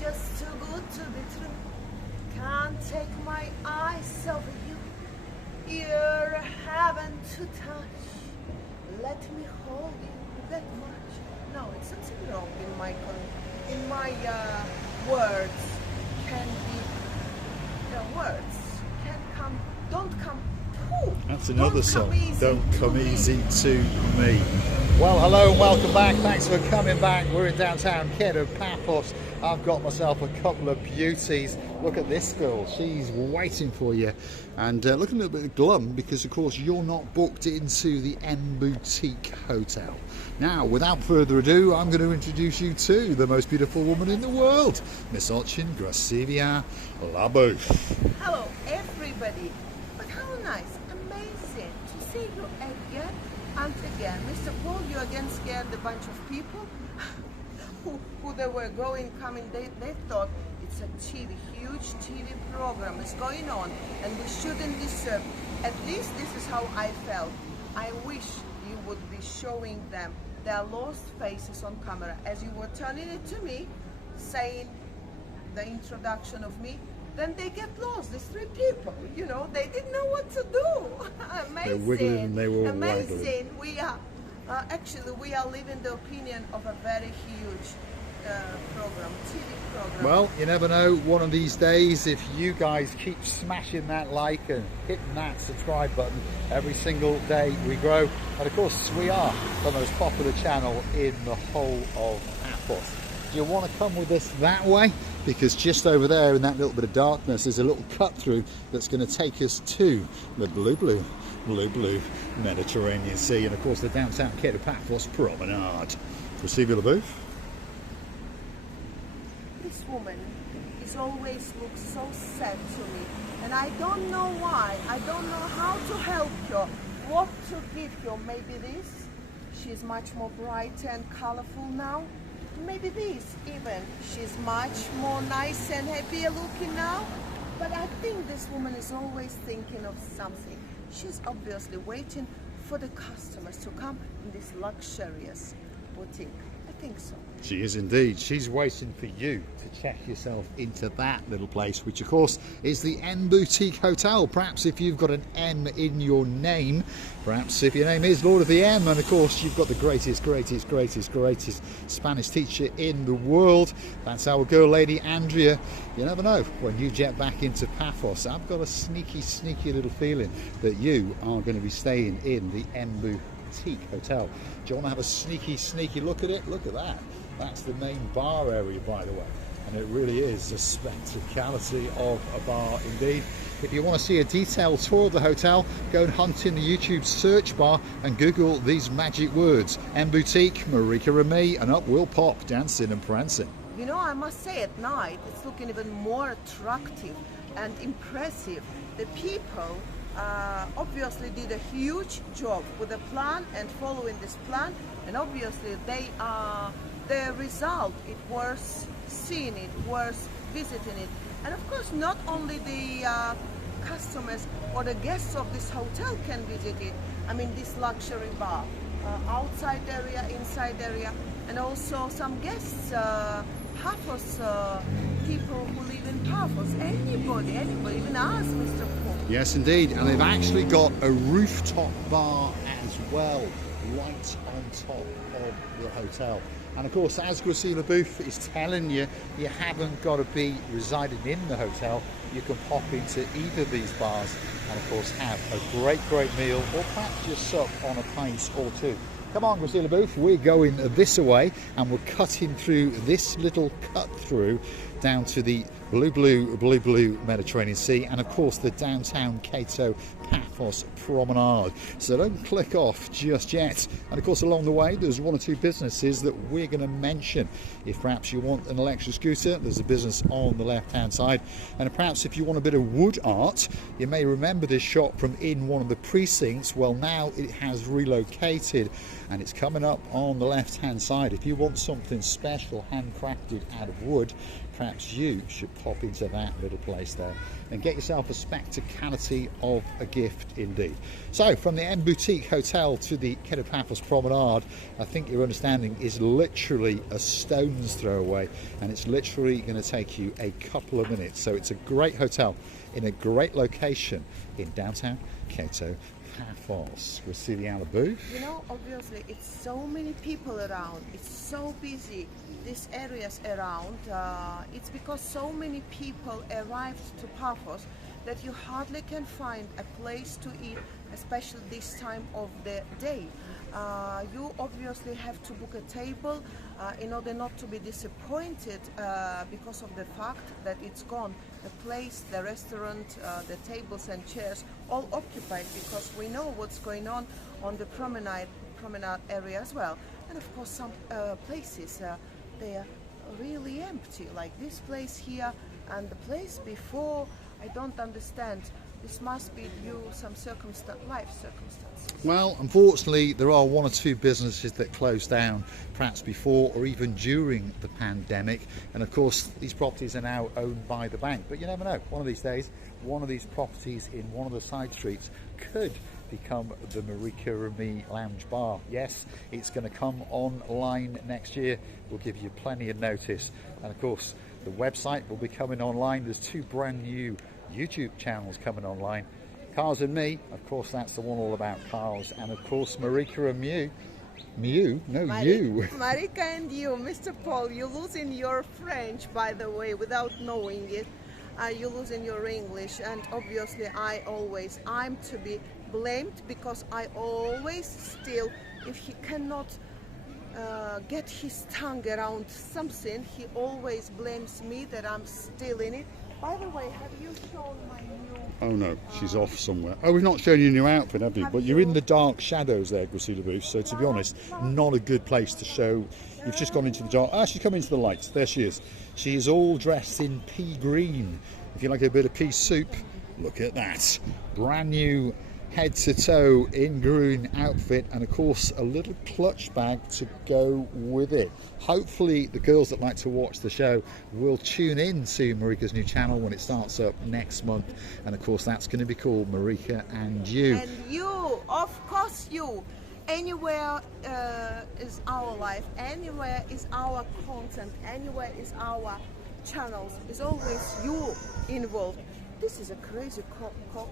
just too good to be true. Can't take my eyes off you. You're heaven to touch. Let me hold you that much. No, it's something wrong in my words. Can be the words can come. Don't come. Ooh, that's another song. Don't come to easy to me. Well, hello and welcome back. Thanks for coming back. We're in downtown Paphos. I've got myself a couple of beauties. Look at this girl. She's waiting for you. And looking a little bit glum because, of course, you're not booked into the M Boutique Hotel. Now, without further ado, I'm going to introduce you to the most beautiful woman in the world, Miss Ochin Gracivia Labouf. Hello, everybody. But how nice, amazing to see you again and again. Mr. Paul, you again scared a bunch of people who they were coming. They thought it's a huge TV program is going on and we shouldn't disturb. At least this is how I felt. I wish you would be showing them their lost faces on camera as you were turning it to me, saying the introduction of me. Then they get lost. These three people, you know, they didn't know what to do. Amazing. They're wiggling and they were amazing. waggling. We are actually we are living the opinion of a very huge program, TV program. Well, you never know. One of these days, if you guys keep smashing that like and hitting that subscribe button every single day, we grow. And of course, we are the most popular channel in the whole of Paphos. Do you want to come with us that way? Because just over there in that little bit of darkness is a little cut through that's going to take us to the blue Mediterranean Sea, and of course the downtown Paphos Promenade. Gracivia Labouf. This woman is always looks so sad to me, and I don't know why. I don't know how to help her, what to give her. Maybe this. She's much more bright and colorful now. Maybe this even. She's much more nice and happier looking now. But I think this woman is always thinking of something. She's obviously waiting for the customers to come in this luxurious boutique. I think so. She is indeed. She's waiting for you to check yourself into that little place, which of course is the M Boutique Hotel. Perhaps if you've got an M in your name, perhaps if your name is Lord of the M, and of course you've got the greatest Spanish teacher in the world. That's our girl lady Andrea. You never know, when you jet back into Paphos, I've got a sneaky little feeling that you are going to be staying in the M Boutique Hotel. Do you want to have a sneaky look at it? Look at that. That's the main bar area, by the way, and it really is a spectacality of a bar indeed. If you want to see a detailed tour of the hotel, go and hunt in the YouTube search bar and Google these magic words: M Boutique, Marika and me, and up we'll pop, dancing and prancing. You know, I must say at night it's looking even more attractive and impressive. The people obviously did a huge job with the plan and following this plan, and obviously the result, it was seeing it, was visiting it. And of course not only the customers or the guests of this hotel can visit it. I mean, this luxury bar, outside area, inside area, and also some guests, Paphos people who live in Paphos, anybody, even us, Mr. Paul. Yes indeed, and they've actually got a rooftop bar as well, right on top of the hotel. And of course, as Gracivia Labouf is telling you, you haven't got to be residing in the hotel. You can pop into either of these bars and of course have a great meal, or perhaps just sup on a pint or two. Come on, Gracivia Labouf, we're going this way and we're cutting through this little cut through down to the blue Mediterranean Sea, and of course the downtown Paphos Promenade. So don't click off just yet. And of course along the way there's one or two businesses that we're going to mention. If perhaps you want an electric scooter, there's a business on the left hand side, and perhaps if you want a bit of wood art, you may remember this shop from in one of the precincts. Well, now it has relocated and it's coming up on the left hand side. If you want something special handcrafted out of wood, perhaps you should pop into that little place there and get yourself a spectacality of a gift indeed. So from the M Boutique Hotel to the Paphos Promenade, I think your understanding is literally a stone's throw away, and it's literally going to take you a couple of minutes. So it's a great hotel in a great location in downtown Paphos. We'll see the booth. You know, obviously, it's so many people around. It's so busy. These areas around. It's because so many people arrived to Paphos that you hardly can find a place to eat, especially this time of the day. You obviously have to book a table in order not to be disappointed because of the fact that it's gone. The place, the restaurant, the tables and chairs all occupied, because we know what's going on the promenade area as well. And of course some places they are really empty, like this place here and the place before. I don't understand. This must be due some life circumstances. Well, unfortunately, there are one or two businesses that closed down, perhaps before or even during the pandemic. And of course, these properties are now owned by the bank. But you never know. One of these days, one of these properties in one of the side streets could become the Marika and Me Lounge Bar. Yes, it's going to come online next year. We'll give you plenty of notice. And of course, the website will be coming online. There's 2 brand new YouTube channels coming online. Cars and Me, of course, that's the one all about cars, and of course Marika and you. Marika and you, Mr. Paul, you're losing your French, by the way, without knowing it. You're losing your English, and obviously I'm to be blamed, because I always steal. If he cannot get his tongue around something, he always blames me that I'm stealing it. By the way, have you shown my new... Oh no, she's off somewhere. Oh, we've not shown you a new outfit, have we? But you're in the dark shadows there, Gracila Booth, so to be honest, not a good place to show. You've just gone into the dark. Ah, she's come into the lights. There she is. She is all dressed in pea green. If you like a bit of pea soup, look at that. Brand new head to toe in green outfit, and of course a little clutch bag to go with it. Hopefully the girls that like to watch the show will tune in to Marika's new channel when it starts up next month, and of course that's going to be called Marika and You. And you, of course you. Anywhere is our life, anywhere is our content, anywhere is our channels. Is always you involved. This is a crazy cockroach.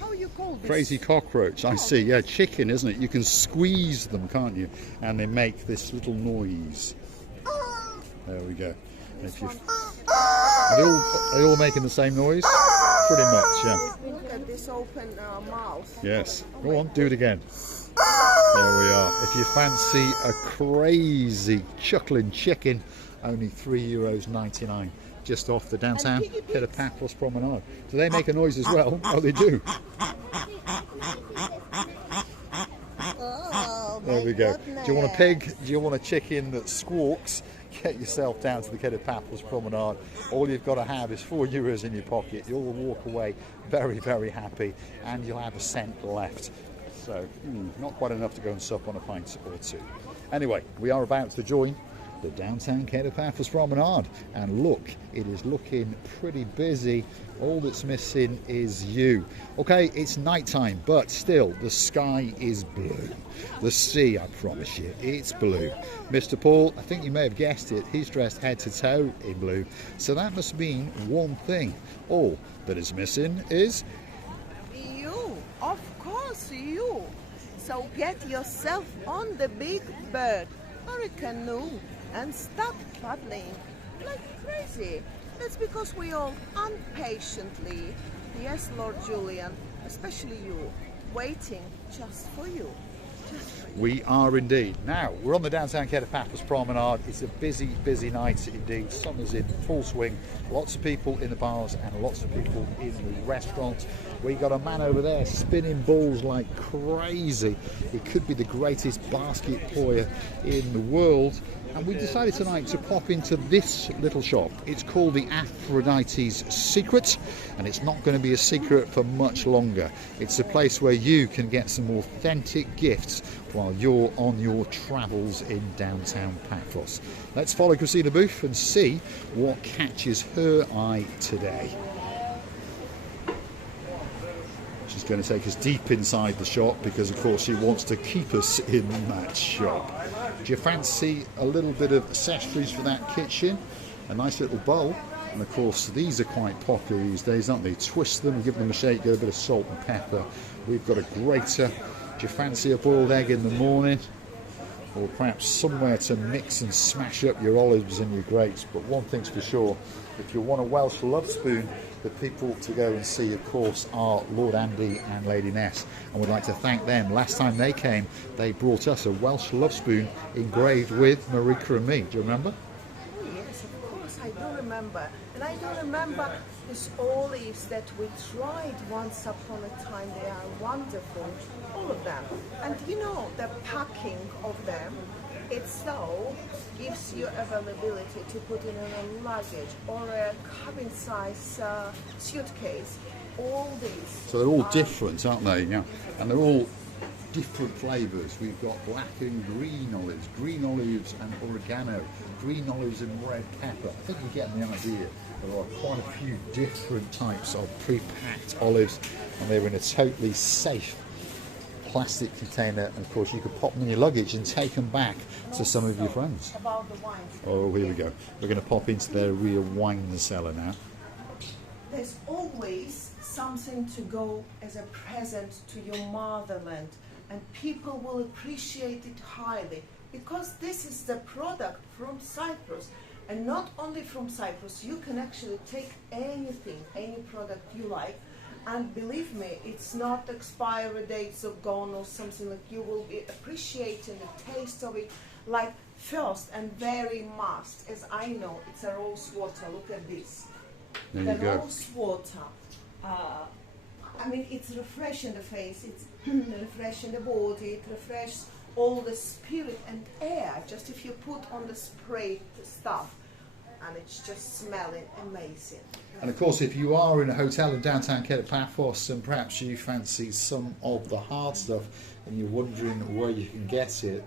How you call this? Crazy cockroach, I see. Yeah, chicken, isn't it? You can squeeze them, can't you? And they make this little noise. There we go. If you... Are they all making the same noise? Pretty much, yeah. Look at this open mouth. Yes. Go on, do it again. There we are. If you fancy a crazy chuckling chicken, only €3.99. Just off the downtown Paphos Promenade. Do they make a noise as well? Oh, they do. Oh, there we go. Goodness. Do you want a pig? Do you want a chicken that squawks? Get yourself down to the Paphos Promenade. All you've got to have is €4 in your pocket. You'll walk away very, very happy, and you'll have a cent left. So, not quite enough to go and sup on a pint or two. Anyway, we are about to join the downtown Paphos Promenade, and look, it is looking pretty busy. All that's missing is you. Okay, it's nighttime, but still the sky is blue. The sea, I promise you, it's blue. Mr. Paul, I think you may have guessed it, he's dressed head to toe in blue, so that must mean one thing. All that is missing is you. Of course you. So get yourself on the big bird or a canoe and stop paddling like crazy. That's because we all impatiently, yes, Lord Julian, especially you, waiting just for you. We are indeed. Now, we're on the downtown Paphos Promenade. It's a busy, busy night indeed. Summer's in full swing. Lots of people in the bars and lots of people in the restaurants. We got a man over there spinning balls like crazy. It could be the greatest basket player in the world. And we decided tonight to pop into this little shop. It's called the Aphrodite's Secret, and it's not going to be a secret for much longer. It's a place where you can get some authentic gifts while you're on your travels in downtown Paphos. Let's follow Christina Booth and see what catches her eye today. She's going to take us deep inside the shop because, of course, she wants to keep us in that shop. Do you fancy a little bit of accessories for that kitchen? A nice little bowl. And, of course, these are quite popular these days, aren't they? Twist them, give them a shake, get a bit of salt and pepper. We've got a grater. Do you fancy a boiled egg in the morning? Or perhaps somewhere to mix and smash up your olives and your grapes. But one thing's for sure, if you want a Welsh love spoon, the people to go and see, of course, are Lord Andy and Lady Ness, and we'd like to thank them. Last time they came, they brought us a Welsh love spoon engraved with Marika and me. Do you remember? Oh yes, of course, I do remember. And I do remember these olives that we tried once upon a time. They are wonderful, all of them. And you know, the packing of them, it so gives you availability to put in a luggage or a cabin size suitcase. All these. So they're all different, aren't they? Yeah. And they're all different flavours. We've got black and green olives and oregano, green olives and red pepper. I think you're getting the idea. There are quite a few different types of pre-packed olives, and they're in a totally safe plastic container, and of course you could pop them in your luggage and take them back to some of your friends. About the wines. Oh, here we go. We're going to pop into their real wine cellar now. There's always something to go as a present to your motherland, and people will appreciate it highly because this is the product from Cyprus. And not only from Cyprus, you can actually take anything, any product you like, and believe me, it's not expiry dates of gone or something. Like, you will be appreciating the taste of it. Like, first and very must, as I know, it's a rose water. Look at this. There the you go. Rose water. I mean, it's refreshing the face, it's refreshing the body, it refreshes all the spirit and air. Just if you put on the spray stuff, and it's just smelling amazing. And of course, if you are in a hotel in downtown Paphos and perhaps you fancy some of the hard stuff and you're wondering where you can get it,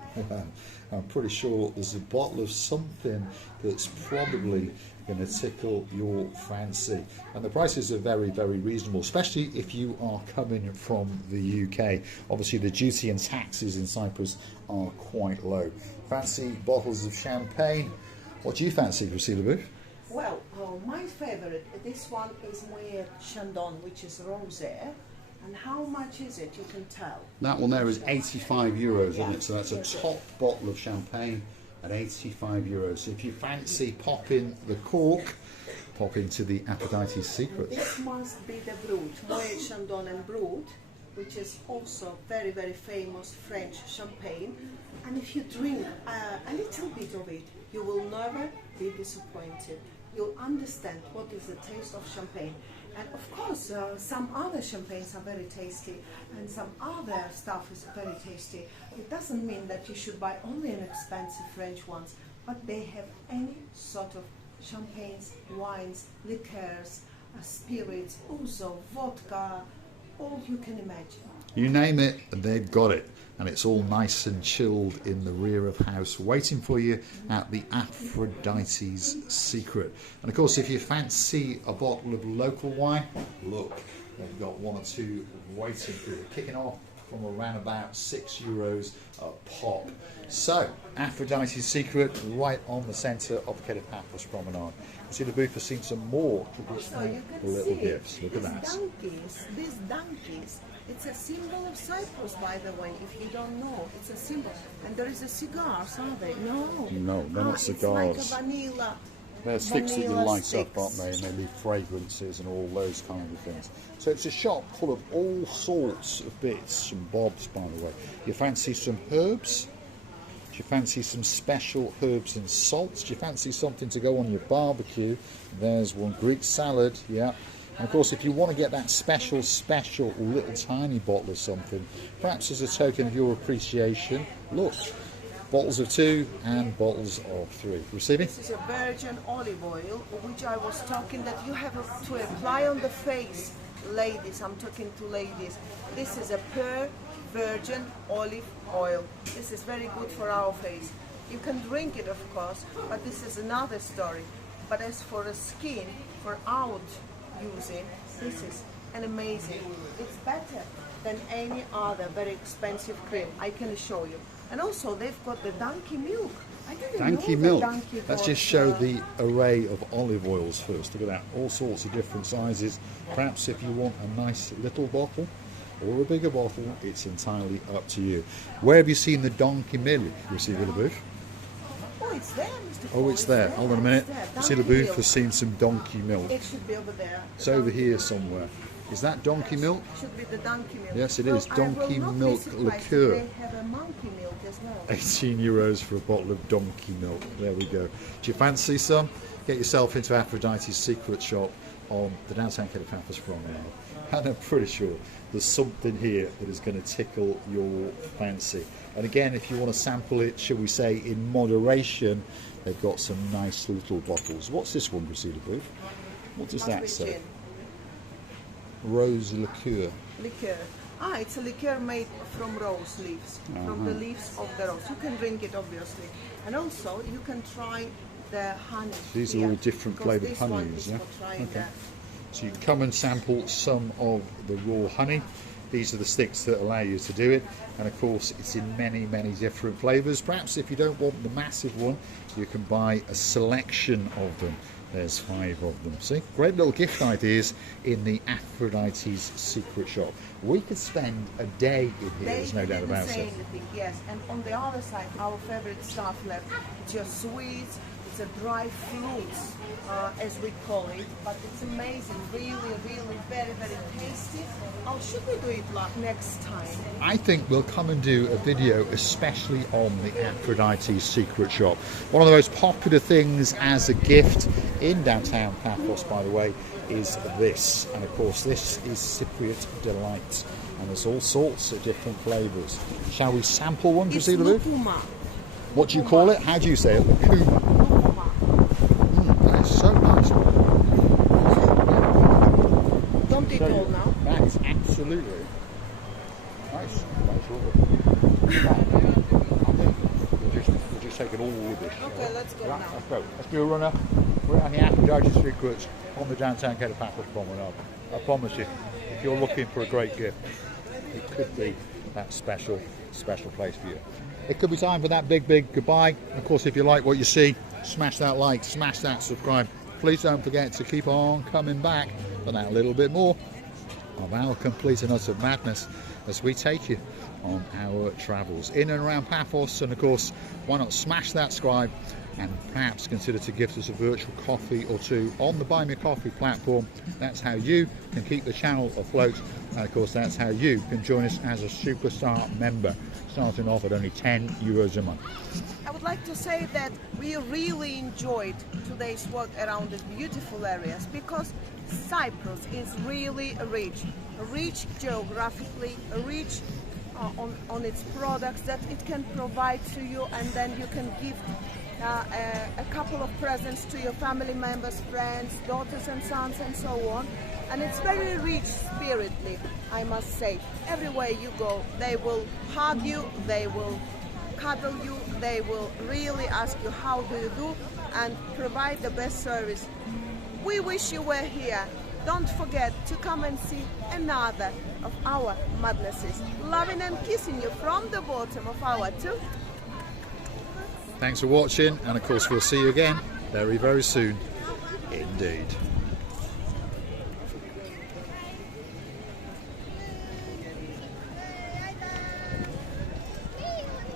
I'm pretty sure there's a bottle of something that's probably going to tickle your fancy. And the prices are very, very reasonable, especially if you are coming from the UK. Obviously, the duty and taxes in Cyprus are quite low. Fancy bottles of champagne? What do you fancy, Christina Booth? Well, my favorite, this one is Moët Chandon, which is rosé. And how much is it? You can tell. That one there is 85 euros, isn't it? So that's a top bottle of champagne at 85 euros. So if you fancy popping the cork, pop into the Aphrodite Secret. This must be the Brut, Moët Chandon and Brut, which is also very, very famous French champagne. And if you drink a little bit of it, you will never be disappointed. You'll understand what is the taste of champagne. And of course, some other champagnes are very tasty, and some other stuff is very tasty. It doesn't mean that you should buy only an expensive French ones, but they have any sort of champagnes, wines, liqueurs, spirits, ouzo, vodka, all you can imagine. You name it, they've got it. And it's all nice and chilled in the rear of house, waiting for you at the Aphrodite's Secret. And of course, if you fancy a bottle of local wine, look, they've got one or two waiting for you, kicking off from around about €6 a pop. So, Aphrodite's Secret, right on the centre of the Paphos Promenade. See the booth has seen some more traditional little gifts. Look at that. These donkeys. It's a symbol of Cyprus, by the way, if you don't know. It's a symbol. And there is a cigars, are they? No. No, they're not cigars. It's like a vanilla. They're sticks that you light sticks. up, aren't they? And they leave fragrances and all those kind of things. So it's a shop full of all sorts of bits and bobs, by the way. You fancy some herbs? Do you fancy some special herbs and salts? Do you fancy something to go on your barbecue? There's one. Greek salad, yeah. And of course, if you want to get that special little tiny bottle of something, perhaps as a token of your appreciation, look, bottles of 2 and bottles of 3. Receiving? This is a virgin olive oil, which I was talking that you have to apply on the face. Ladies, I'm talking to ladies. This is a pure virgin olive oil. This is very good for our face. You can drink it, of course, but this is another story. But as for the skin, for out using, this is an amazing. It's better than any other very expensive cream. I can show you. And also they've got the donkey milk. I didn't Donkey know milk. Donkey Let's got, just show the array of olive oils first. Look at that, all sorts of different sizes. Perhaps if you want a nice little bottle or a bigger bottle, it's entirely up to you. Where have you seen the donkey milk, Russie Villaboof? Oh, it's there, Mr. Oh, it's there. Hold on a minute. Russie Villaboof has seen some donkey milk. It should be over there. It's over here somewhere. Is that donkey milk? Should be the donkey milk. Yes, it is. I Donkey will not milk be surprised liqueur. if They have a monkey milk as well. 18 euros for a bottle of donkey milk. There we go. Do you fancy some? Get yourself into Aphrodite's Secret shop on the downtown Paphos Promenade. And I'm pretty sure there's something here that is going to tickle your fancy. And again, if you want to sample it, shall we say, in moderation, they've got some nice little bottles. What's this one, Priscilla Booth? What does that say? Gin. Rose liqueur. Liqueur. Ah, it's a liqueur made from rose leaves, from the leaves of the rose. You can drink it, obviously. And also, you can try the honey. These are all different flavoured honeys, yeah? Okay. So you can come and sample some of the raw honey. These are the sticks that allow you to do it. And of course, it's in many, many different flavours. Perhaps if you don't want the massive one, you can buy a selection of them. There's 5 of them. See, great little gift ideas in the Aphrodite's Secret shop. We could spend a day in here, there's no doubt about it. Anything, yes. And on the other side, our favorite stuff left. It's your sweets, it's a dry fruits, as we call it. But it's amazing, really, really, very, very tasty. Oh, should we do it like next time? I think we'll come and do a video especially on the Aphrodite's Secret shop. One of the most popular things as a gift in downtown Paphos, by the way, is this. And of course, this is Cypriot Delight. And there's all sorts of different flavours. Shall we sample one, It's Priscilla? lupuma. What do you call it? How do you say it? Lupuma. Lupuma. That is so nice. Don't eat all now. That is absolutely nice. We'll just take it all with this. Okay, let's go now. Let's go. Let's do a runner. We're on the Aphrodite Secret on the downtown Paphos Promenade. I promise you, if you're looking for a great gift, it could be that special place for you. It could be time for that big goodbye. Of course, if you like what you see, smash that like, smash that subscribe. Please don't forget to keep on coming back for that little bit more of our complete and utter madness as we take you on our travels in and around Paphos. And of course, why not smash that subscribe and perhaps consider to gift us a virtual coffee or two on the Buy Me a Coffee platform. That's how you can keep the channel afloat, and of course that's how you can join us as a superstar member, starting off at only 10 euros a month. I would like to say that we really enjoyed today's walk around these beautiful areas because Cyprus is really rich geographically, rich on its products that it can provide to you, and then you can give a couple of presents to your family members, friends, daughters and sons and so on. And it's very rich spiritedly, I must say. Everywhere you go, they will hug you, they will cuddle you, they will really ask you how do you do and provide the best service. We wish you were here. Don't forget to come and see another of our madnesses. Loving and kissing you from the bottom of our tooth. Thanks for watching, and of course we'll see you again very, very soon indeed.